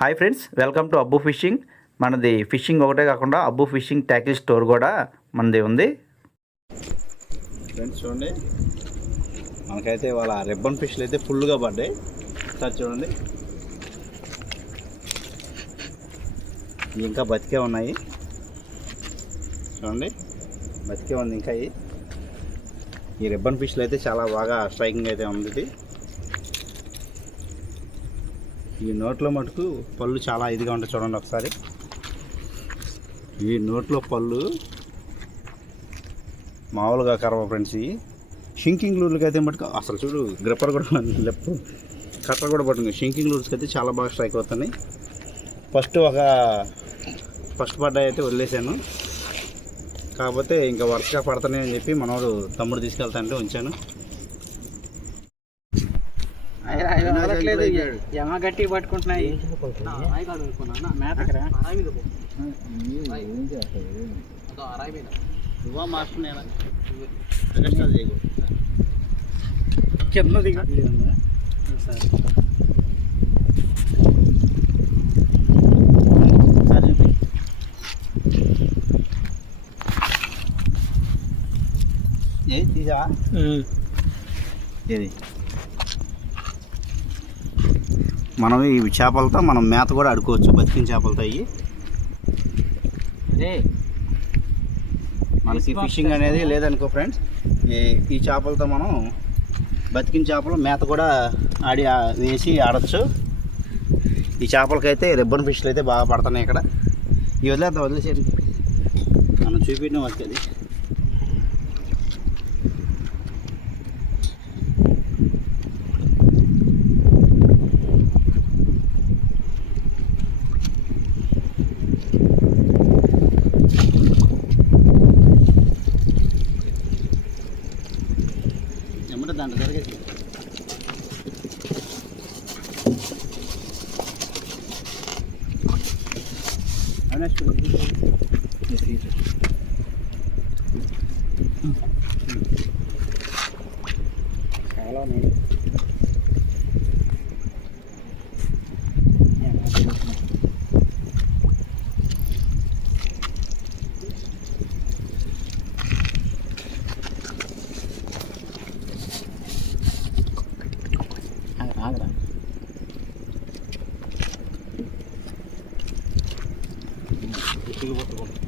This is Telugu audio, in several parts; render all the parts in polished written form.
Hi friends, welcome to Abbu fishing. మనది ఫిషింగ్ ఒకటే కాకుండా అబ్బు ఫిషింగ్ ట్యాకిల్ స్టోర్ కూడా మనది ఉంది. ఫ్రెండ్స్ చూడండి, మనకైతే ఇవాళ రిబ్బన్ ఫిష్లు అయితే ఫుల్గా పడ్డాయి. సార్ చూడండి, ఇంకా బతికే ఉన్నాయి. చూడండి, బతికే ఉంది ఇంకా. ఈ రిబ్బన్ ఫిష్లు అయితే చాలా బాగా స్ట్రైకింగ్ అయితే ఉంది. ఈ నోట్లో మటుకు పళ్ళు చాలా ఇదిగా ఉంటాయి. చూడండి ఒకసారి, ఈ నోట్లో పళ్ళు మామూలుగా కరవ ఫ్రెండ్స్. ఈ షింకింగ్ లూర్లకి అయితే మటుకు అసలు చూడు, గ్రిప్పర్ కూడా లెఫ్ట్ కట్టర్ కూడా పట్టింది. షింకింగ్ లూర్స్కి అయితే చాలా బాగా స్ట్రైక్ అవుతున్నాయి. ఫస్ట్ పడ్డాయి అయితే వదిలేసాను, కాకపోతే ఇంకా వరుసగా పడుతున్నాయి అని చెప్పి మనోడు తమ్ముడు తీసుకెళ్తానంటే ఉంచాను. గట్టి పట్టుకుంటున్నాయి. కింద దిగా తీసా ఏది మనం ఈ చేపలతో మనం మేత కూడా ఆడుకోవచ్చు. బతికిన చేపలతో అయ్యి మనకి ఫిషింగ్ అనేది లేదనుకో ఫ్రెండ్స్, ఈ చేపలతో మనం బతికిన చేపలు మేత కూడా వేసి ఆడచ్చు. ఈ చేపలకైతే రిబ్బన్ ఫిష్లు అయితే బాగా పడుతున్నాయి ఇక్కడ. ఈ వదిలేసేది మనం చూపించడం వస్తుంది. దాంట్లో జరిగేసి చాలా ఉన్నాయి.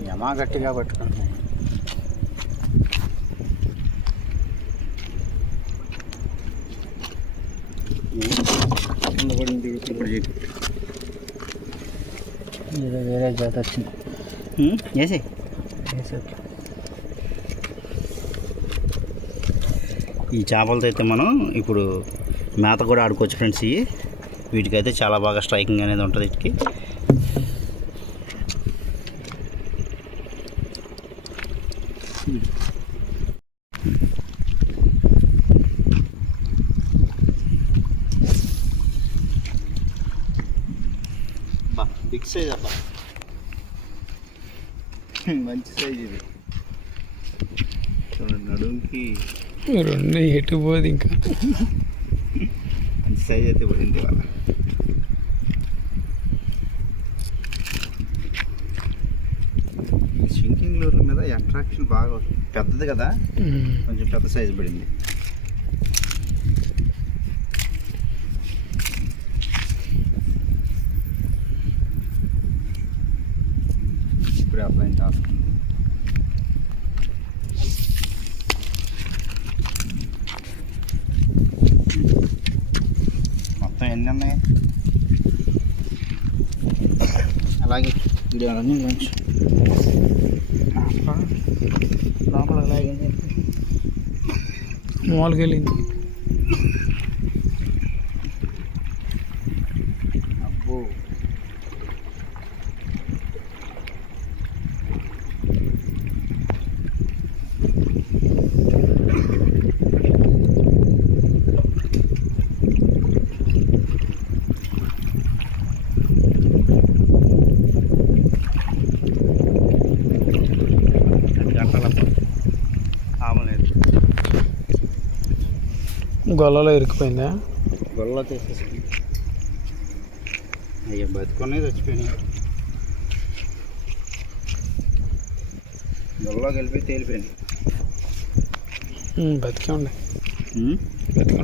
యమా గట్టిగా పట్టుకుంటున్నాయి. వేరే జాత వచ్చింది. ఈ చేపలతో అయితే మనం ఇప్పుడు మేత కూడా ఆడుకోవచ్చు ఫ్రెండ్స్. వీటికైతే చాలా బాగా స్ట్రైకింగ్ అనేది ఉంటుంది. వీటికి బిగ్ సైజ్ అబ్బా, మంచి సైజ్ ఇది. చూడండి, నడుంకి రెండు ఎటు పోదు. ఇంకా మంచి సైజ్ అయితే పడింది వాళ్ళ. షింకింగ్ లూర్ల మీద అట్రాక్షన్ బాగా పెద్దది కదా, కొంచెం పెద్ద సైజు పడింది. ఇప్పుడే అప్లైన్ టాస్క్ మొత్తం ఎన్ని ఉన్నాయి అలాగే వీడియో అన్నీ మంచి లోపల అలాగే మామూలుగా వెళ్ళింది. అబ్బో, గొల్లలో ఇరుక్కుపోయిందా? గొల్లలో తీసేసి అయ్యో బతుకున్నాయి చచ్చిపోయినాయి. గొల్లలోకి వెళ్ళిపోయి తేలిపోయినాయి. బతికే ఉండే ఉమ్? బతికే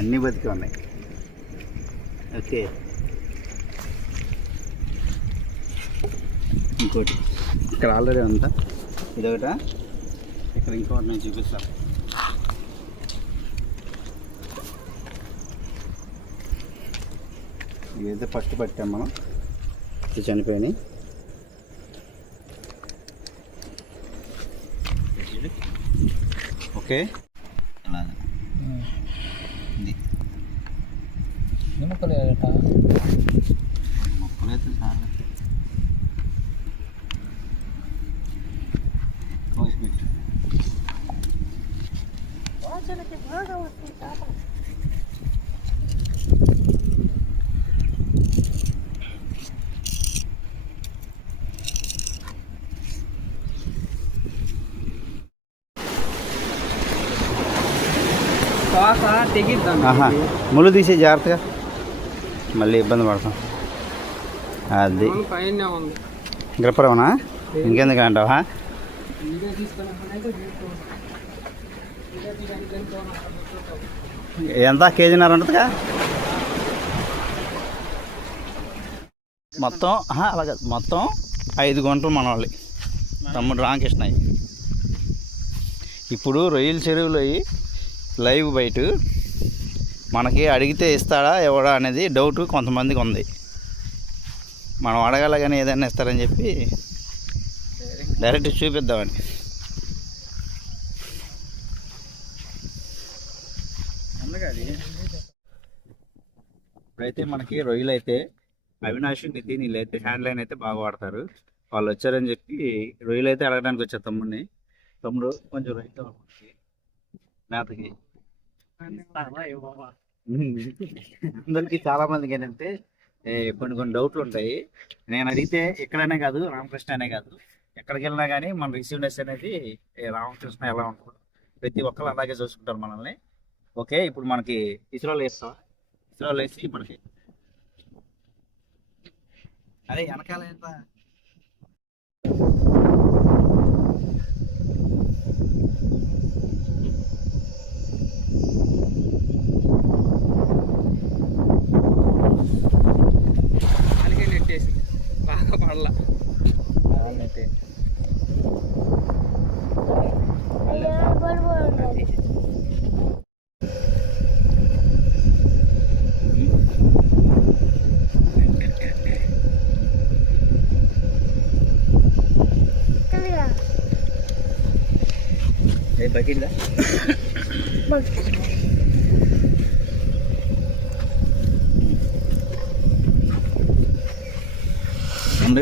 అన్నీ బతికి ఉన్నాయి. ఓకే, ఇంకోటి ఇక్కడ ఆల్రెడీ ఉందా, ఇదొకట, ఇక్కడ ఇంకోటి నేను చూపిస్తాను. ఇదైతే ఫస్ట్ పట్టాం మనం, ఇది చనిపోయినాయి. ఓకే, అలాగే ఇది నిమ్మకలు మొక్కలైతే చాలా కోసిపెట్టు. తెగిద్దాం. ఆహా, ముళ్ళు తీసే జాగ్రత్తగా, మళ్ళీ ఇబ్బంది పడతాం. అది పైన ఉంది. గ్రిప్పరమనా, ఇంకెందుకు అంటావా? ఎంత కేజీన్నర ఉంటుందిగా మొత్తం? అలాగే మొత్తం 5 గుంటలు మన వాళ్ళు తమ్ముడు రామకృష్ణయ్య. ఇప్పుడు రొయ్యల చెరువులో లైవ్ బయట మనకి అడిగితే ఇస్తాడా ఎవడా అనేది డౌట్ కొంతమందికి ఉంది. మనం అడగాల కానీ ఏదైనా ఇస్తారని చెప్పి డైరెక్ట్ చూపిద్దామని. ఇప్పుడైతే మనకి రొయ్యలు అయితే అవినాష్, నితిన్ వీళ్ళైతే హ్యాండ్ లైన్ అయితే బాగా వాడతారు. వాళ్ళు వచ్చారని చెప్పి రొయ్యలు అయితే అడగడానికి వచ్చారు తమ్ముడిని. తమ్ముడు కొంచెం రొయ్యలు మేతకి అందరికి చాలా మందికి ఏంటంటే కొన్ని డౌట్లు ఉంటాయి. నేను అడిగితే ఎక్కడైనా కాదు, రామకృష్ణ అనే కాదు, ఎక్కడికి వెళ్ళినా కానీ మన రిసీవ్నెస్ అనేది రామకృష్ణ ఎలా ఉంటుంది, ప్రతి ఒక్కరు అలాగే చూసుకుంటారు మనల్ని. ఓకే, ఇప్పుడు మనకి ఇస్రోలో వేస్తావా? ఇస్రోలో వేసి మనకి అదే వెనకాల ఎంత నెట్టేసి బాగా పడలా. బకెట్దా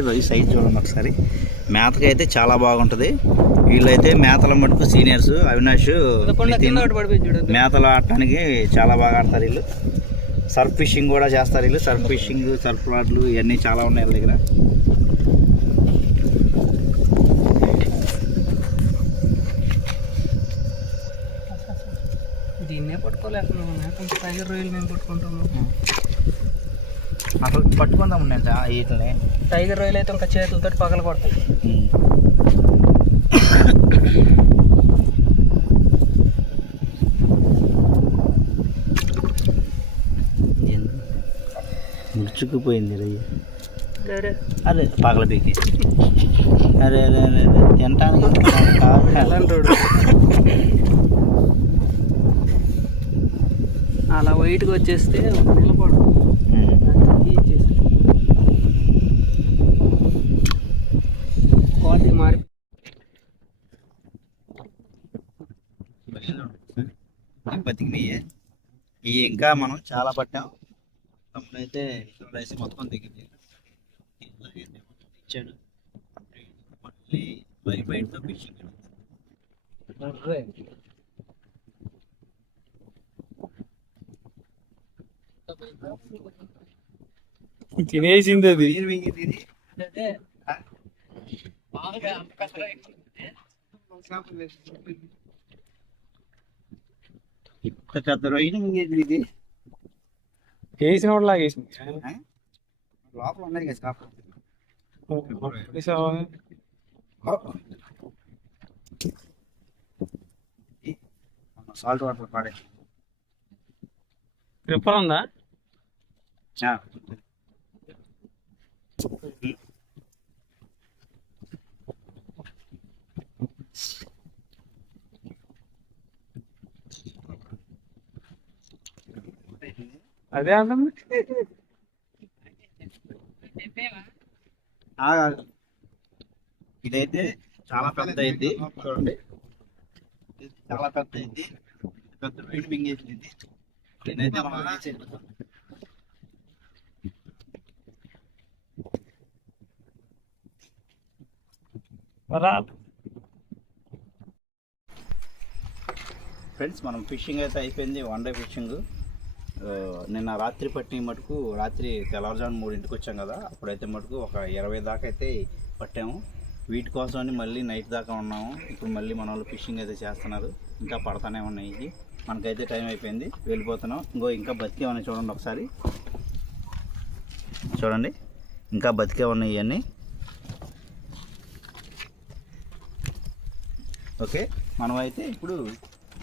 రొయ్య సైజ్ చూడండి ఒకసారి. మేతకి అయితే చాలా బాగుంటుంది. వీళ్ళైతే మేతల మటుకు సీనియర్స్. అవినాష్, మేతలు ఆడటానికి చాలా బాగా ఆడతారు వీళ్ళు. సర్ఫ్ ఫిషింగ్ కూడా చేస్తారు వీళ్ళు. సర్ఫ్ ఫిషింగ్, సర్ఫ్ రాడ్లు ఇవన్నీ చాలా ఉన్నాయి వీళ్ళ దగ్గర. దీన్నే పట్టుకోలేకపోతున్నాను. కొంచెం టైగర్ రొయ్యలు నేను పట్టుకుంటాను. అసలు పట్టుకుందాం ఉన్నాయి వీటిని. టైగర్ రొయ్యలు అయితే ఇంకా చేతులతో పగల కొడతాయి. ముడుచుకుపోయింది రొయ్య. అదే పగల పీకి. అరే అరే అరే తినటానికి అలా వైట్గా వచ్చేస్తే నిలబడు. క్వాలిటీ మారి బతికినాయి. ఇవి ఇంకా మనం చాలా పట్టాం. తమ్ముడైతే వేసి మొత్తం దిగింది ఇచ్చాడు. మళ్ళీ బయటతో ఫిషింగ్ తినేసింది అది. పెద్ద రొయ్యలు మింగేది ఇది వేసిన వాడు లాగేసింది లోపల ఉన్నాయి కదా చేపలు. సాల్ట్ వాటర్ పాడే క్రిప్పర్ ఉందా? అదే అంటుంది. ఇదైతే చాలా పెద్ద అయింది చూడండి, ఇది చాలా పెద్ద అయింది, పెద్ద వెయిట్ మింగేసింది ఇది. నేనైతే మనం వేసేది. ఫ్రెండ్స్ మనం ఫిషింగ్ అయితే అయిపోయింది, 1 డే ఫిషింగ్. నిన్న రాత్రి పట్టిన మటుకు రాత్రి తెల్లవారుజామున 3ంటికి వచ్చాం కదా, అప్పుడైతే మటుకు ఒక 20 దాకా అయితే పట్టాము. వీటి కోసమని మళ్ళీ నైట్ దాకా ఉన్నాము. ఇప్పుడు మళ్ళీ మన వాళ్ళు ఫిషింగ్ అయితే చేస్తున్నారు, ఇంకా పడతానే ఉన్నాయి. మనకైతే టైం అయిపోయింది, వెళ్ళిపోతున్నాం. ఇంకా బతికే ఉన్నాయి చూడండి ఒకసారి, చూడండి ఇంకా బతికే ఉన్నాయి ఇవన్నీ. ఓకే, మనమైతే ఇప్పుడు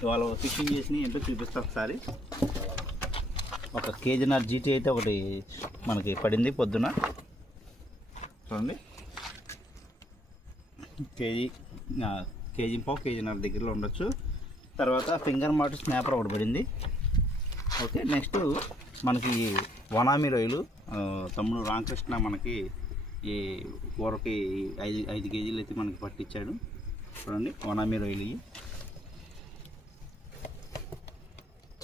ఇవాళ ఫిషింగ్ చేసి ఏంటో చూపిస్తాం ఒకసారి. ఒక 1.5 kg జీటీ అయితే ఒకటి మనకి పడింది పొద్దున, చూడండి. కేజీ పావు 1.5 kg దగ్గరలో ఉండొచ్చు. తర్వాత ఫింగర్ మాట్ స్నాపర్ ఒకటి పడింది. ఓకే, నెక్స్ట్ మనకి వనామీ రొయ్యలు తమ్ముడు రామకృష్ణ మనకి ఈ కూరకి 5 kg అయితే మనకి పట్టించాడు. చూడండి వనామీ రొయ్యలు ఇవి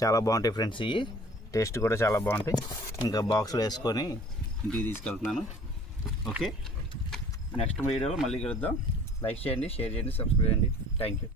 చాలా బాగుంటాయి ఫ్రెండ్స్, ఇవి టేస్ట్ కూడా చాలా బాగుంటాయి. ఇంకా బాక్స్లో వేసుకొని ఇంటికి తీసుకెళ్తున్నాను. ఓకే, నెక్స్ట్ వీడియోలో మళ్ళీ కలుద్దాం. లైక్ చేయండి, షేర్ చేయండి, సబ్స్క్రైబ్ చేయండి. Thank you.